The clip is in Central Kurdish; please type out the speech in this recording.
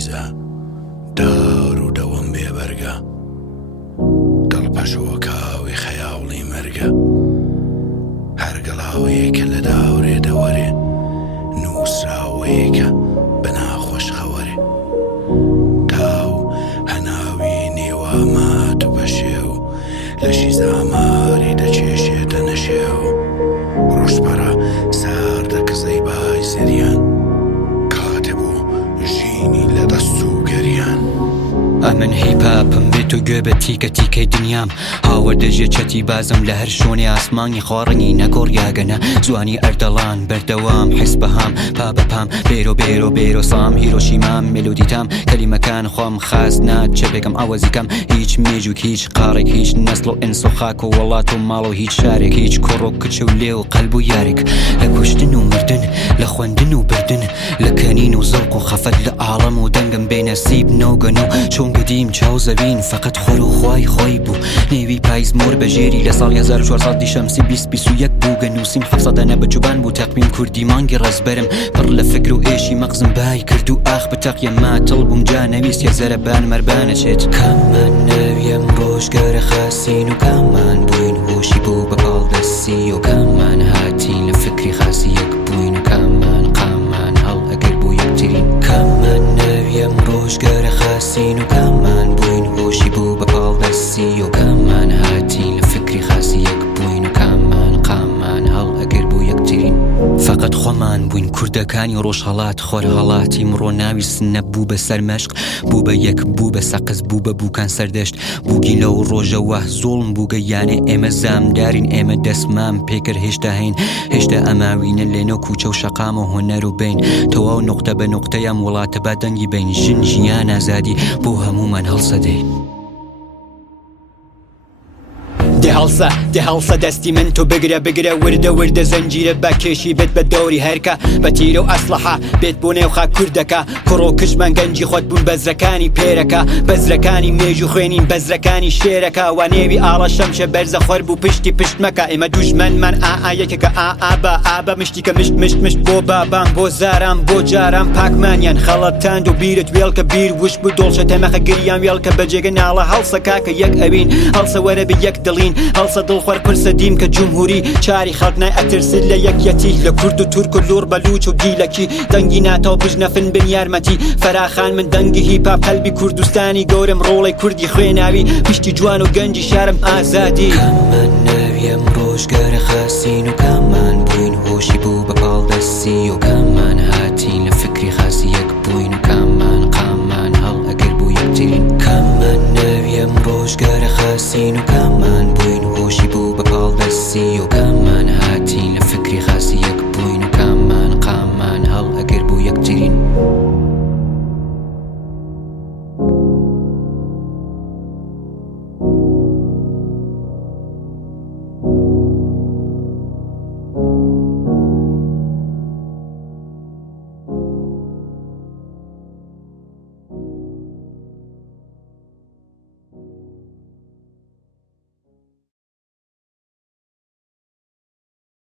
عزیزە دار و دەوەم بێبەرگە دڵپەشەوە کاوی خەیاڵی مەرگە هەرگەڵاوەیەکە لە داورێ دەوەرێ نووسراوەیەکە بە ناخۆش خەوەرێ کاو هەناوی نێوامات و بەشێ و لەشی زاماری دەچێشێتە نەشێ و ڕۆژپەڕە ساردە کزەی بای زریان کاتێ بۆ ژینی لە دەست و گەریان ئەمن هیپاپم بێت و گوێ بە تیکە تیکەی دنیام هاوەردەژێ چەتی بازم لە هەر شوێنی ئاسمانی خۆڕنی نەگۆڕیاگەنە زوانی ئەردەڵان بەردەوام حیس بەهام پا بەپام بێرۆ بێرۆ بێرۆ سام هیرۆشیمام مێلۆدیتام کەلیمەکان خۆم خاز نات چە بێگەم ئاوەزیکەم هیچ مێژوک هیچ قاڕێک هیچ نەسڵ و ئینس و خاک و وڵات و ماڵ و هیچ شارێک هیچ کوڕ و کچ و لێ و قەلب و یارێک لە کوشتن و مردن لە خوێندن و بردن لە کەنین و زەوق و خەفەت لە ئاڵەم و دەنگم بێنەسیب نەوگەن و چۆن گدیم چاو زەوین فقط خۆر و خوای خۆی بوو نێوی پایزمۆر بەژێری لە ساڵی 1400 شەمسی 2021 بوو گەنووسیم 700 بەجوبان بوو تەقویم کوردی مانگی ڕەزبەرم پڕ لە فکر و ئێشی مەغزم بای کرد و ئاخ بتەقیە ماتڵ بووم جا نەویست یە زەرەبان مەربانەچێت کاممان ناویم ڕۆژگارە خاسین و کاممان بووین هۆشی بوو بە پاڵدەستی و کاممان هاتین لە فکری خاسی یەک بووین و کاممان قامان هەڵ ئەگەر بوو یەکترین کاممان ناویم ڕۆژگارە خاسین و کاممان بووین هۆشی بوو بە پاڵدەستی و کاممان هاتین لە فکری خاسی یەک بووین و کاممان قامان هەڵ ئەگەر بوو یەکترین فقط خۆمان بووین کوردەکانی ڕۆژهەڵات خۆر هەڵاتی مرۆ ناوی سنە بوو بە سەرمەشق بوو بە یەک بوو بە سەقز بوو بە بووکان سەردەشت بووگین لەو ڕۆژەوە زۆڵم بووگە یانێ ئێمە زامدارین ئێمە دەستمان پێکرد هێشتا هەین هێشتا ئەماوینە لێنە کوچە و شەقام و هۆنەر و بین تەواو نقطە بە نقطەیەم وڵاتە با دەنگی بین ژن ژیان ئازادی بۆ هەمومان هەڵسەدەی دێ هەڵسە دەستی من تۆ بگرە وردە وردە زەنجیرە بە کێشی بێت بە دەوری هەرکە بە تیرە و ئەسلحە بێت بۆ نێوخا کوردەکە کوڕۆ کشمان گەنجی خۆت بوون بەزرەکانی پێرەکە بەزرەکانی مێژ و خوێنین بەزرەکانی شێرەکە وا نێوی ئاڵە شەمشە بەرزە خۆر بوو پشتی پشت مەکە ئێمە دوژمنمان ئایەکەکە ئابە مشتیکە مشت بۆ بابام بۆ زارام بۆ جارام پاکمانیان خەڵەتاند و بیرت وێڵکە بیر وش بوو دڵشە تەمەخە گریان وێڵکە بەجێگە ناڵە هەڵسە کاکە یەک ئەوین هەڵسە وەرە بە یەک دڵین هەڵسە دڵخوار پرسە دیم کە جمهوری چاری خەڵک نای ئەترسید لە یەکیەتی لە کورد و تورک و لۆر بەلوچ و دیلەکی دەنگی ناتەوە بژنەفن بن یارمەتی فەراخان من دەنگی هیپاپ قەلبی کوردستانی گەورم ڕۆڵی کوردی خوێناوی پشتی جوان و گەنجی شارم ئازادی کاممان ناویم ڕۆژگارە خاسین و کاممان بووین هۆشی بوو بە پاڵدەستی و